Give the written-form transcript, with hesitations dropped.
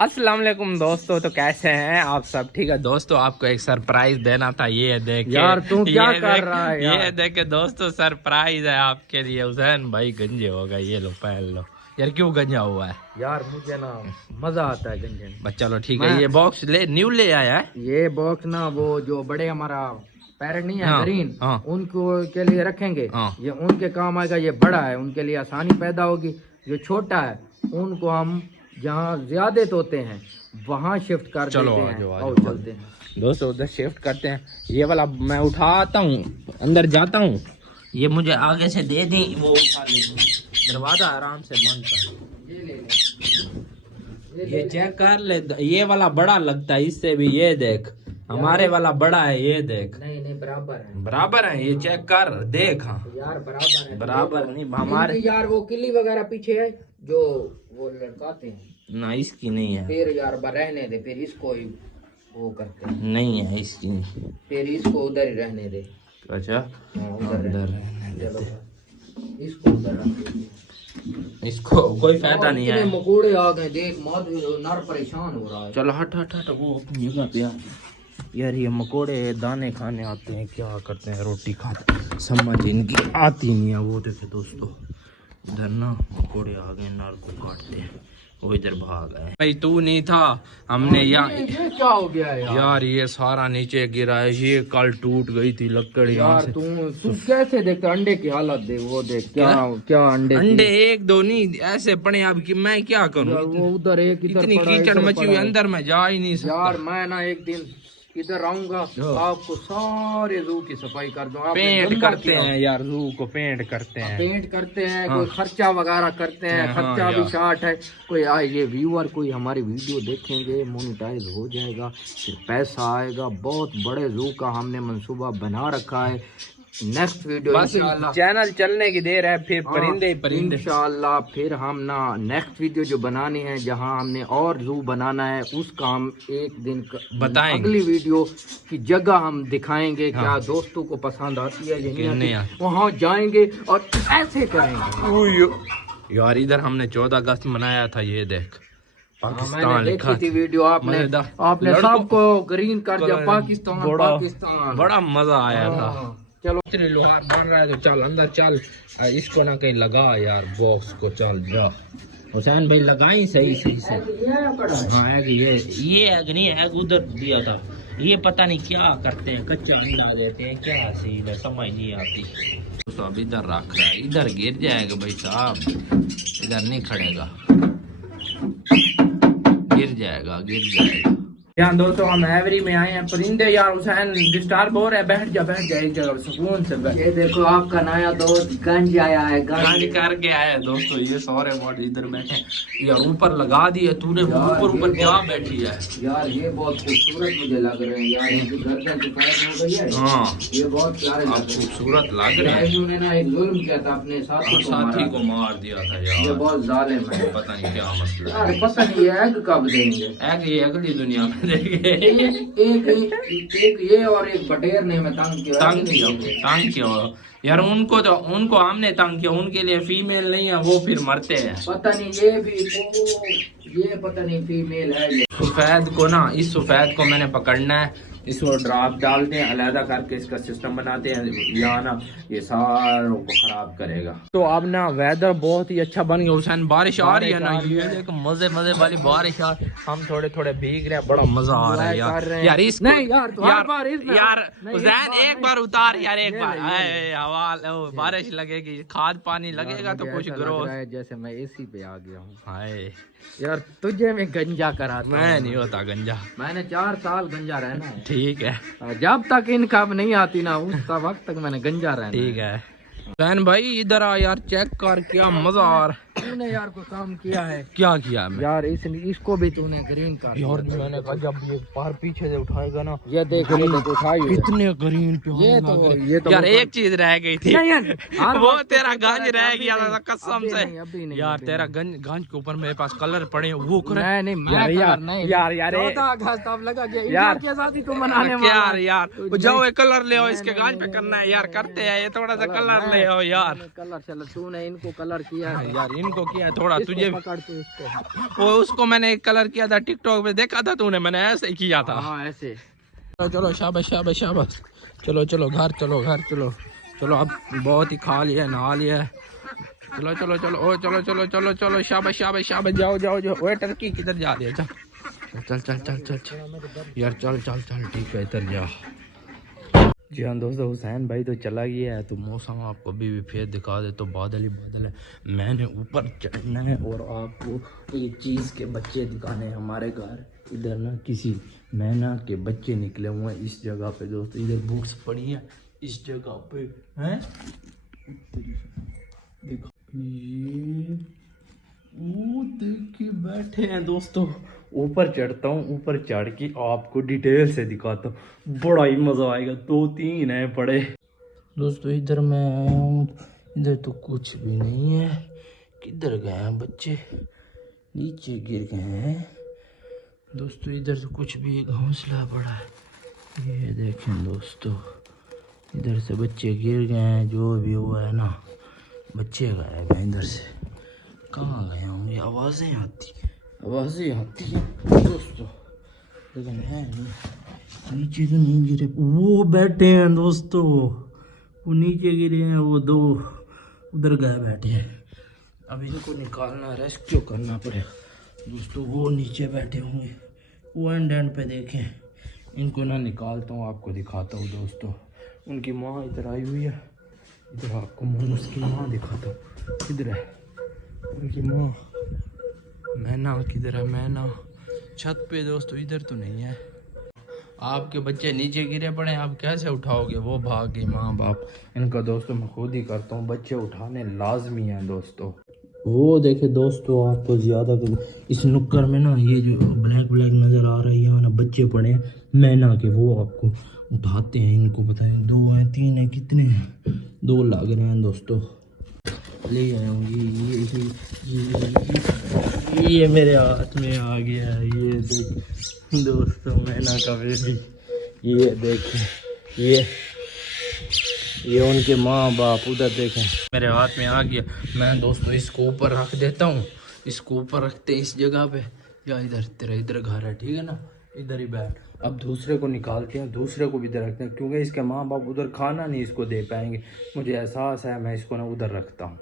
अस्सलाम वालेकुम दोस्तों, तो कैसे हैं आप सब? ठीक है दोस्तों, आपको एक सरप्राइज देना था। ये देखे यार तू क्या कर रहा है यार? ये देखे दोस्तों, सरप्राइज है आपके लिए। हुसैन भाई गंजे हो गए, ये लो पहन लो। यार क्यों गंजा हुआ है? यार मुझे ना मजा आता है गंजे में। बस चलो ठीक है, ये बॉक्स न्यू ले आया है। ये बॉक्स ना वो जो बड़े हमारा पैरेट नहीं है, हाँ, ग्रीन, हाँ। उनको के लिए रखेंगे। हाँ। ये उनके काम आएगा। ये बड़ा है, उनके लिए आसानी पैदा होगी। जो छोटा है उनको हम जहाँ ज्यादा तोते हैं वहाँ शिफ्ट कर चलो देते हैं। आओ चलते हैं दोस्तों, उधर शिफ्ट करते हैं। ये वाला मैं उठाता हूँ, अंदर जाता हूँ। ये मुझे आगे से दे दी, वो उठा लेंगे। दरवाजा आराम से बंद कर। ये चेक कर ले, ये वाला बड़ा लगता है इससे भी। ये देख, हमारे वाला बड़ा है। ये देख, नहीं बराबर है, बराबर है। ये चेक कर, देख। हाँ यार बराबर है। बराबर नहीं हमारे यार वो किली वगैरह पीछे है जो वो लटकाते हैं ना, इसकी नहीं है। फिर यार रहने दे, फिर इसको ही वो करते हैं। नहीं है इसकी नहीं। फिर इसको उधर ही रहने दे। अच्छा उधर रहने देते। इसको उधर रख दे। इसको कोई फायदा नहीं है। मकोड़े आ गए, देख माधु नर परेशान हो रहा है। चलो हट हट हट, वो अपनी जगह पे आ। यार ये मकोड़े दाने खाने आते हैं, क्या करते हैं, रोटी खाते, समझ इनकी आती नहीं है। वो देखे दोस्तों, इधर ना मकोड़े आ गए, नार को काटते हैं। वो इधर भाग गए। भाई तू नहीं था, हमने ये क्या हो गया है यार ये सारा नीचे गिरा है। ये कल टूट गई थी लकड़ यहाँ से। तू कैसे देखता? अंडे की हालत देख, वो देख क्या क्या अंडे एक दो नहीं ऐसे पड़े। अब कि मैं क्या करूँ? वो उधर एक इतनी कीचड़ मची हुई, अंदर में जा ही नहीं सकता। यार मैं ना एक दिन इधर आऊंगा, आपको सारे जू की सफाई कर दूंगा। पेंट करते हैं यार, जू को पेंट करते हैं। पेंट करते हैं, कोई खर्चा वगैरह करते हैं। खर्चा भी शार्ट है। कोई ये व्यूअर कोई हमारी वीडियो देखेंगे, मोनेटाइज हो जाएगा, फिर पैसा आएगा। बहुत बड़े जू का हमने मंसूबा बना रखा है। नेक्स्ट वीडियो बस चैनल चलने की देर है, फिर परिंदे ही परिंदे इंशाल्लाह। फिर हम ना नेक्स्ट वीडियो जो बनानी है, जहां हमने और जू बनाना है, उसका हम एक दिन बताएंगे। अगली वीडियो की जगह हम दिखाएंगे। क्या दोस्तों को पसंद आती है या नहीं, वहाँ जाएंगे और ऐसे करेंगे। यार इधर हमने 14 अगस्त मनाया था, ये देख पाकिस्तान लिखा थी वीडियो। आपने सबको ग्रीन कर दिया, पाकिस्तान। बड़ा मजा आया था। चलो लोहार बन रहा है तो चल अंदर चल। इसको ना कहीं लगा यार, बॉक्स को। चल जा हुसैन भाई, लगाई सही से। हाँ एग, ये एग नहीं, एग उधर दिया था। ये पता नहीं क्या करते हैं, कच्चा अंडा देते हैं, क्या सीन है समझ नहीं आती। तो अब इधर रख रहा है, इधर गिर जाएगा भाई साहब, इधर नहीं खड़ेगा, गिर जाएगा। यार दोस्तों, हम एवरी में आए हैं। परिंदे यार हुसैन डिस्टर्ब हो रहे हैं। बैठ जा एक जगह सुकून से बैठ। ये देखो आपका नया दोस्त गंज आया है, गंज करके आया है दोस्तों। ये सारे बॉडी इधर बैठे यार, ऊपर लगा दिए तूने। ऊपर क्या बैठी है यार? ये बहुत खूबसूरत मुझे लग रहे हैं यार। इनकी गर्दन सफेद हो गई है। हाँ ये बहुत प्यारे खूबसूरत लग रहे हैं। इन्होंने ना एक जुल्म किया था, अपने साथी को मार दिया था यार। ये बहुत जालिम है। पता नहीं क्या मसला है। पता नहीं ये एग कब देंगे? एग ये अगली दुनिया में एक ये और एक बटेर ने हमें तंग किया यार। उनको हमने तंग किया, उनके लिए फीमेल नहीं है, वो फिर मरते हैं। पता नहीं ये पता नहीं फीमेल है। ये सफेद को ना, इस सफेद को मैंने पकड़ना है, इसको ड्राप डालते हैं, अलहदा करके इसका सिस्टम बनाते हैं, या ना ये सारों को खराब करेगा। तो अब ना वेदर बहुत ही अच्छा बन गया हुसैन, बारिश आ रही है ना। ये देख मजे वाली बारिश। यार हम थोड़े भीग रहे हैं, बड़ा मजा आ रहा है यार। इस नहीं यार हुसैन, एक बार उतार यार, एक बार हवा बारिश लगेगी, खाद पानी लगेगा तो कुछ ग्रो। जैसे मैं एसी पे आ गया हूँ। हाय यार तुझे मैं गंजा करा, मैं नहीं होता गंजा। मैंने 4 साल गंजा रहना है। ठीक है, जब तक इनकम नहीं आती ना, उस वक्त तक मैंने गंजा रहना। ठीक है हुसैन भाई, इधर आ यार, चेक कर क्या मजा आ रहा है। तूने यार को काम किया है। क्या किया मैं? यार इसको भी तूने ग्रीन कर यार। मैंने कहा जब ये पार पीछे से उठाएगा ना, ये देख उठाई कितने ग्रीन पे। ये तो यार एक चीज रह गई थी, वो तेरा गंज रह गया था कसम से। यार तेरा गंज के ऊपर मेरे पास कलर पड़े, वो यार जाओ एक कलर ले आओ, इसके गंज पे करना है यार। करते हैं ये, थोड़ा सा कलर ले आओ यार। कलर चलो, तूने इनको कलर किया है यार, इनको किया थोड़ा तुझे पकड़ तू इसको। वो उसको मैंने एक कलर किया था टिकटॉक पे देखा था तूने, मैंने ऐसे ही किया था। हाँ ऐसे। चलो चलो शाबाश शाबाश शाबाश। चलो चलो घर चलो घर चलो। चलो अब बहुत ही खा लिया नहा लिया। चलो चलो चलो ओ चलो चलो चलो चलो शाबाश शाबाश शाबाश। जाओ जाओ जाओ। ओए टर्की किधर जा रही है? चल चल चल चल चल यार चल चल चल ठीक है इधर जा। जी हाँ दोस्तों, हुसैन भाई तो चला गया है, तो मौसम आपको अभी भी फिर दिखा दे तो बादल ही बादल है। मैंने ऊपर चढ़ना है और आपको एक चीज़ के बच्चे दिखाने हैं। हमारे घर इधर ना किसी मैना के बच्चे निकले हुए हैं इस जगह पे दोस्तों। इधर बुक्स पड़ी हैं इस जगह पे हैं। देखो ये वो देखिए बैठे हैं दोस्तों। ऊपर चढ़ता हूँ, ऊपर चढ़ के आपको डिटेल से दिखाता हूँ, बड़ा ही मज़ा आएगा। 2-3 है पड़े दोस्तों। इधर मैं आया हूँ, इधर तो कुछ भी नहीं है। किधर गए हैं बच्चे? नीचे गिर गए हैं दोस्तों। इधर तो कुछ भी घोंसला पड़ा है। ये देखें दोस्तों, इधर से बच्चे गिर गए हैं। जो भी हुआ है ना, बच्चे गायब हैं इधर से। कहाँ गए होंगे? आवाज़ें आती हैं दोस्तों, लेकिन है नहीं। नीचे तो नहीं गिरे, वो बैठे हैं दोस्तों। वो नीचे गिरे हैं, वो 2 उधर गए बैठे हैं। अब इनको निकालना, रेस्क्यू करना पड़ेगा दोस्तों। वो नीचे बैठे होंगे, वो एंड पे देखें। इनको ना निकालता हूँ, आपको दिखाता हूँ दोस्तों। उनकी माँ इधर आई हुई है। इधर आपको उसकी माँ दिखाता हूँ। किधर है उनकी माँ? मैना किधर है? मैना छत पे दोस्तों, इधर तो नहीं है। आपके बच्चे नीचे गिरे पड़े, आप कैसे उठाओगे? वो भाग गई माँ बाप। इनका दोस्तों मैं खुद ही करता हूँ, बच्चे उठाने लाजमी हैं दोस्तों। वो देखे दोस्तों, आपको ज़्यादा इस नुक्कर में ना ये जो ब्लैक नज़र आ रहा है, यहाँ ना बच्चे पड़े हैं मैना के। वो आपको उठाते हैं, इनको बताएं 2 हैं 3 हैं कितने हैं, 2 लग रहे हैं दोस्तों। ले आए हूँ ये मेरे हाथ में आ गया है। ये देख दोस्तों, मैना का बेबी। ये देखें, ये उनके माँ बाप उधर देखें, मेरे हाथ में आ गया। मैं दोस्तों इसको ऊपर रख देता हूँ। इसको ऊपर रखते हैं इस जगह पे। या इधर तेरा इधर घर है, ठीक है ना, इधर ही बैठ। अब दूसरे को निकालते हैं, दूसरे को भी इधर रखते हैं, क्योंकि इसके माँ बाप उधर खाना नहीं इसको दे पाएंगे। मुझे एहसास है, मैं इसको ना उधर रखता हूँ।